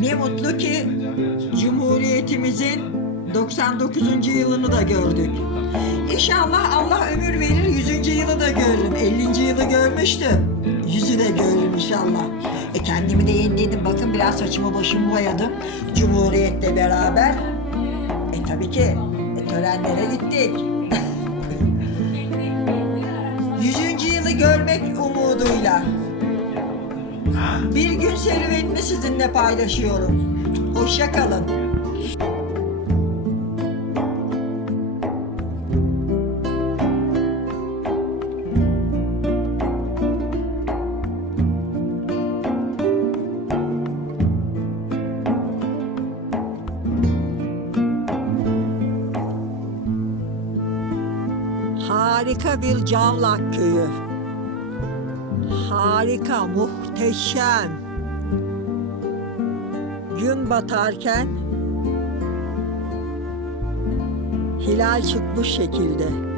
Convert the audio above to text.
Ne mutlu ki Cumhuriyetimizin 99. yılını da gördük. İnşallah Allah ömür verir 100. yılı da görürüm. 50. yılı görmüştüm. Yüzü de görürüm inşallah. E kendimi de yeniledim. Bakın biraz saçımı başımı boyadım. Cumhuriyetle beraber. E tabii ki e, törenlere gittik. 100. yılı görmek umuduyla. Bir gün serüvenini sizinle paylaşıyorum. Hoşça kalın. Harika bir Cavlak köyü. Harika, muhteşem. Gün batarken hilal çıkmış şekilde.